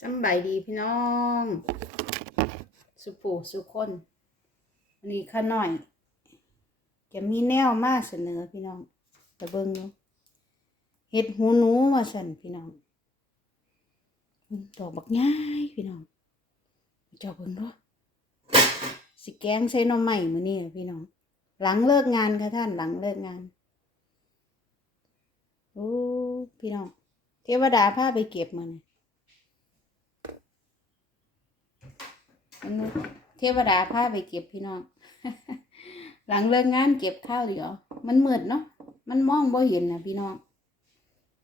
สบายดีพี่น้อง สุผูสุคนวันนี้ข้าหน้อย จะมีแนวมาเสนอพี่น้องแต่เบิงเนาะเห็ดหูหนูมาสั่นพี่น้องดอกบักง่ายพี่น้องเจ้าเบิ่งเนาะสิแกงใส่น่อไม้มื้อนี้อะพี่น้อง หลังเลิกงานค่ะท่านหลังเลิกงานโอ้พี่น้อง เทวดาพาไปเก็บมาเนี่ย มันนึกเทวดาพาไปเก็บพี่น้อง หลังเลิกงานเก็บข้าวเดี๋ยวมันมืดเนาะมันมองบ่เห็นนะพี่น้อง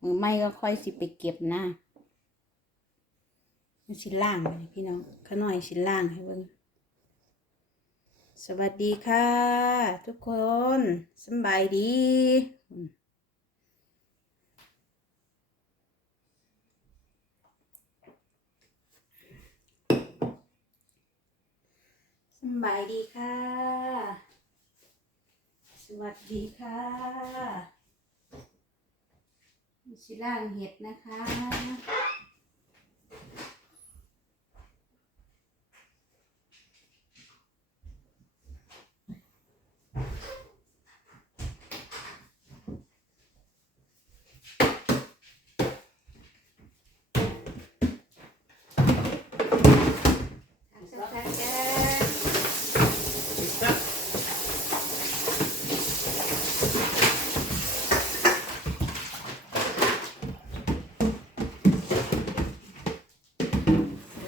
มือไม่ก็ค่อยสิไปเก็บนะมันสิล่างไปพี่น้องขาน้อยสิล่างให้เบิ่งสวัสดีค่ะ ทุกคนสบายดี สบายดีค่ะ สวัสดีค่ะชิล่างเห็ดนะคะ ทางสักพักแก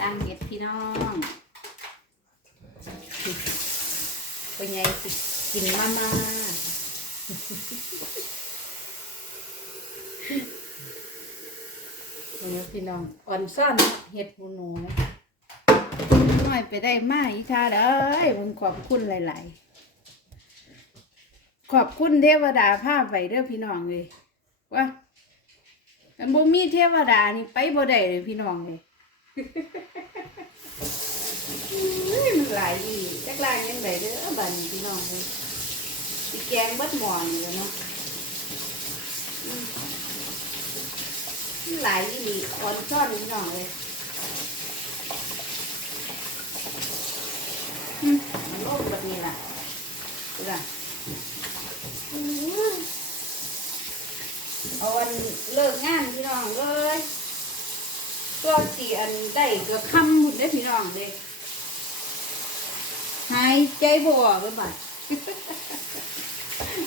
ล่างเห็ดพี่น้องเป็นไงสิกินมามาเป็นไงพี่น้องอ่อนซ่อนเห็ดหูหนูน้อยไปได้มาอีกค่ะเด้อผมขอบคุณหลาย ๆ ขอบคุณเทวดาพาไปเด้อพี่น้องเลยว่าบ่มีเทวดานี่ไปบ่ได้เลยพี่น้องเลย อุ้ยมันหลายอีจักลายยังไงเด้อบัดนี้พี่น้องเลยสิแกงเตัวสีอันได้กือบค่ำหมดได้พี่น้องเลยหายใจบ่ออกเลยบัด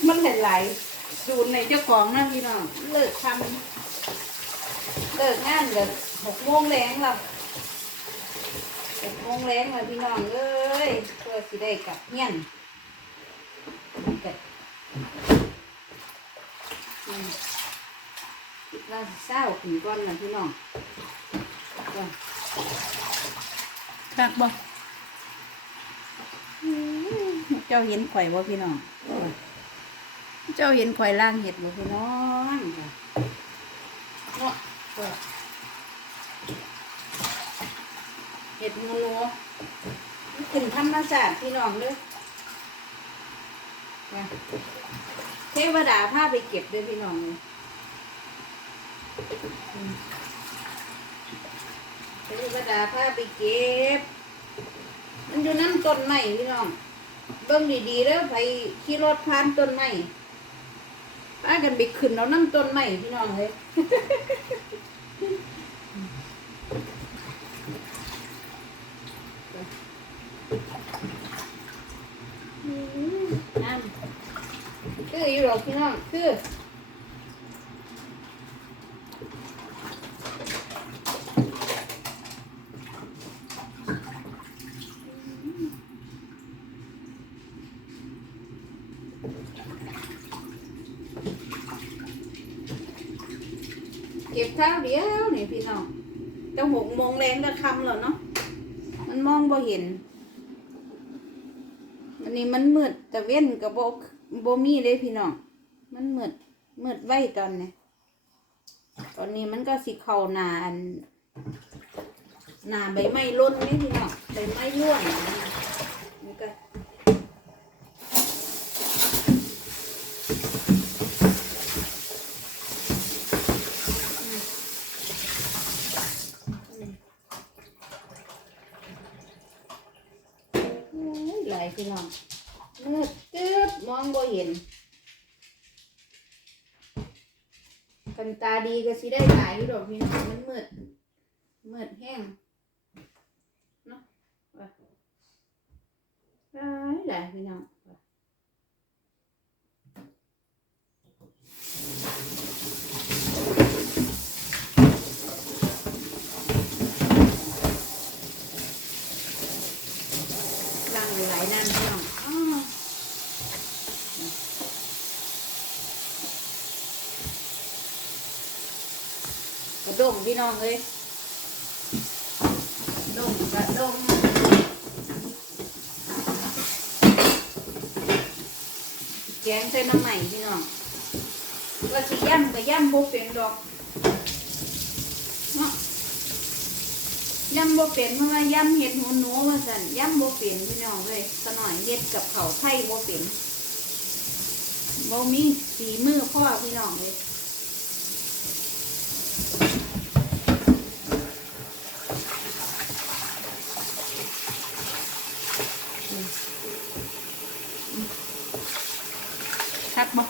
มันหลายๆสูนในเจ้าของนะพี่น้องเลิกทำเลิกงานเกือบหกโมงแรงแล้วเจ็ดโมงแรงเลยพี่น้องเอ้ยเพื่อสิได้กลับเฮียนเกิดอืมคิดว่าเศร้าถึงก่อนนะพี่น้อง คักบ่อืมเจ้าเห็นข่อยบ่พี่น้อง เจ้าเห็นข่อยล่างเห็ดบ่พี่น้องเนาะเออเห็ดงูนัวมันขึ้นธรรมชาติพี่น้องเลยนะเทวดาพาไปเก็บด้วยพี่น้องเลยอืม เทวดาพาไปเก็บ มันอยู่น้ำต้นไม้พี่น้อง เบิ่งดีๆแล้วไปขี่รถผ่านต้นไม้พากันไปขึ้นเอาน้ำต้นไม้พี่น้องเลยน้ำคืออยู่หรอกพี่น้องคือเก็บข้าวเดียวนี่พี่น้อง จะหกโมงแรงก็คำเหรอเนาะมันมองบ่เห็นอันนี้มันมืดแต่เว้นกับโบโบมีเลยพี่น้องมันมืดมืดไว้ตอนนี้ตอนนี้มันก็สิเข่านาอันนาใบไม้ล้นนี่พี่น้องใบไม้ร่วง พี่น้องมืดตึ๊บมองบ่เห็น กันตาดีก็สิได้หลายดูดอกพี่น้องมันมืดมืดแห้งเนาะไปไายพี่น้อง พี่น้องเลยด้งกระด้งแกงใส่น้ำใหม่พี่น้องว่าสิย่ำก็ย่ำบ่เป็นดอกเนาะย่ำบ่เป็นเพราะว่าย่ำเห็ดหูหนูว่าสั่นย่ำบ่เป็นพี่น้องเลยขน่อยเฮ็ดกับเขาไข่บ่เป็นบ่มีสีมือพ่อพี่น้องเลย คักบ่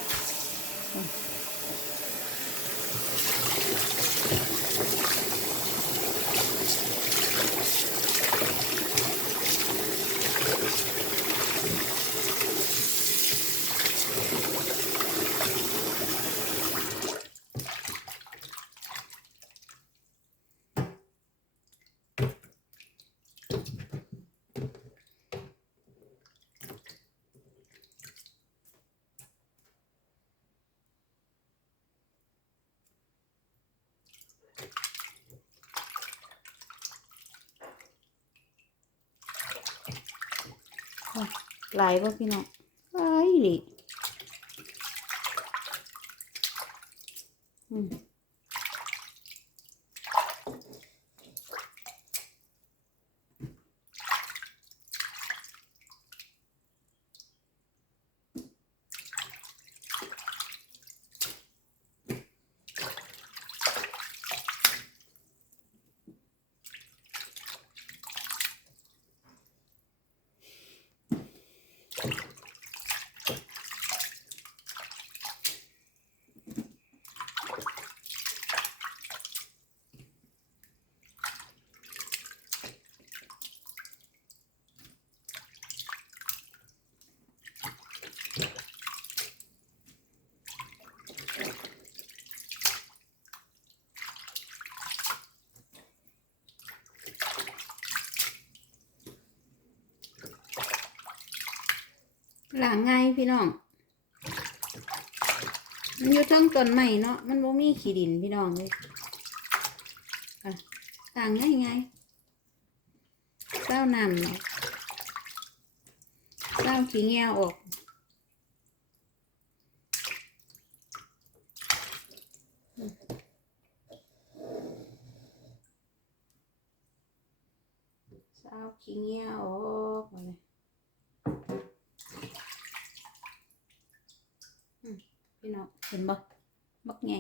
หลายบ่พี่น้องหลายดิอืม หลางง่ายพี่น้อง มันอยู่ทั้งต้นใหม่เนาะ มันบ่มีขี้ดินพี่น้องเลยต่างง่ายง่ายเจ้านำเนาะเจ้าขี้เงี้ยวออกเจ้าขี้เงี้ยวออกมาเลย พี่น้องเห็นบ่บักไง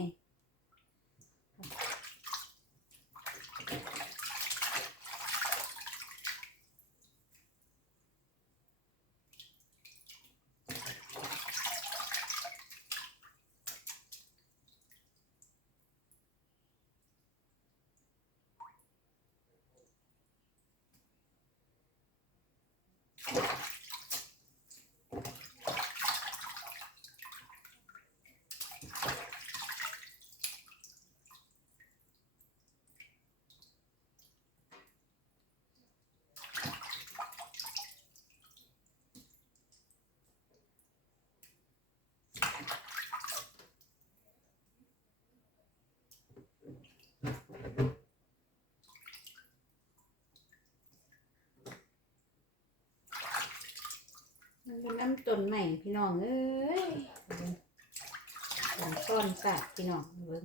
เป็นน้ำต้นใหม่พี่น้องเอ้ยหลังต้นสาดพี่น้องเบิ้ง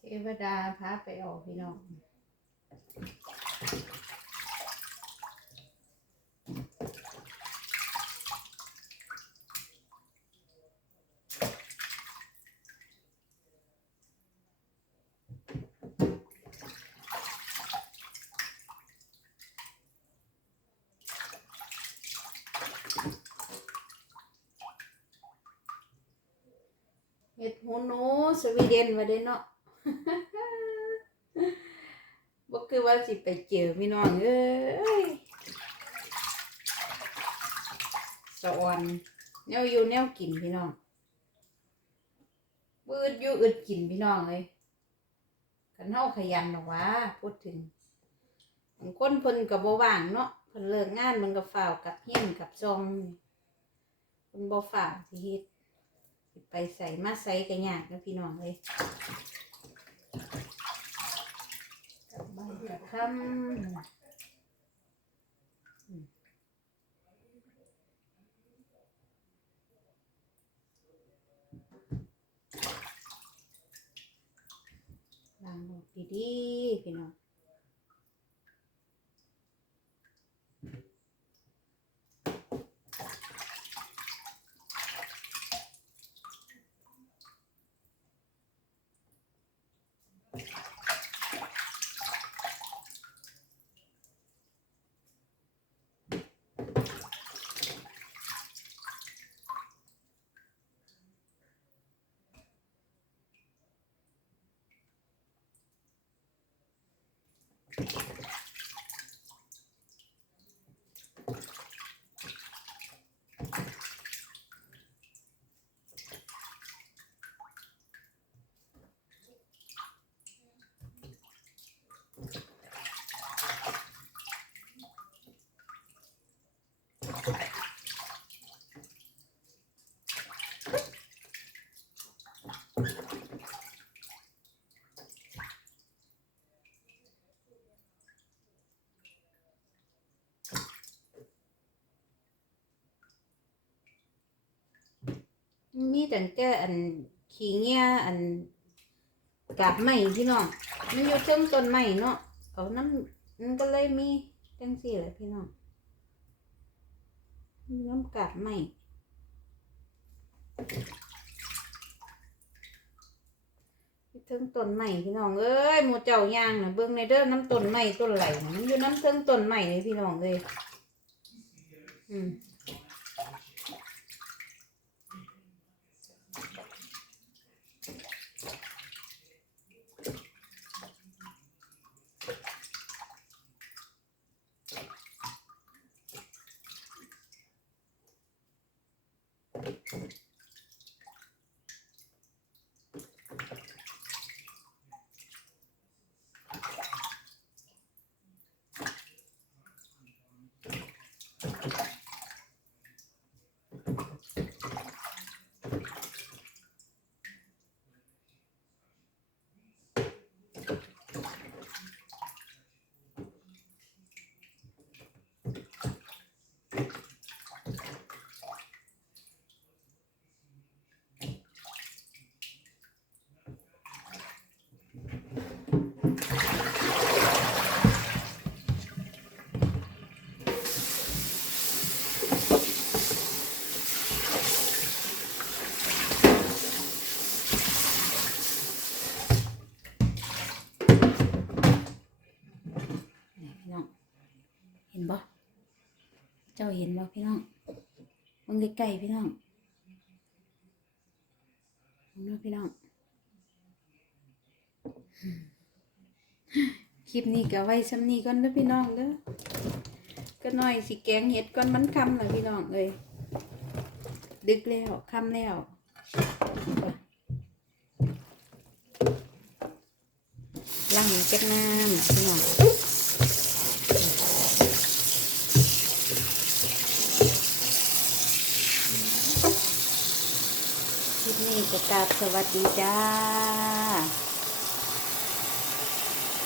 เทวดาพาไปออกพี่น้อง อ สวีเดนมาเด้เนาะบ่คือว่าสิไปเจอพี่น้องเอ้ยสะออนแนวอยู่แนวกินพี่น้องบืดอยู่อึดกินพี่น้องเลยคันเฮาขยันหรอกวะพูดถึงบางคนเพิ่นก็บ่ว่างเนาะเพิ่นเลิกงานมันก็ฝ้าวกับเฮียนกับซองเพิ่นบ่ฝ้าวสิเฮ็ด ไปใส่มาใส่ก็ยากนะพี่น้องเลยกลับบ้านกลับค่ำอืมล้างออกดีๆพี่น้อง มีแต่แต่อันขี้เงี้ยอันกาบไม้พี่น้อง มันอยู่เชิงต้นไม้เนาะเอาน้ำมันก็เลยมีจังสี่แหละพี่น้องน้ำกาบไม้อยู่เทิงต้นไม้พี่น้องเอ้ยหมูเจ้าย่างนะเบิ่งในเด้อน้ำต้นไม้ต้นไหลมันอยู่น้ำเทิงต้นไม้เลยพี่น้องเลยอืม นี่พี่น้อง เห็นบ่เจ้าเห็นบ่พี่น้องมึงใกล้ๆพี่น้องมึงดูพี่น้อง คลิปนี้ก็ไว้ซ้ำนี้ก่อนเด้อพี่น้องเด้อ ก็หน่อยสิแกงเห็ดก่อนมันคำแล้วพี่น้องเอ้ยดึกแล้วคำแล้วล้างจักน้ำพี่น้อง คลิปนี้จะกราบสวัสดีจ้า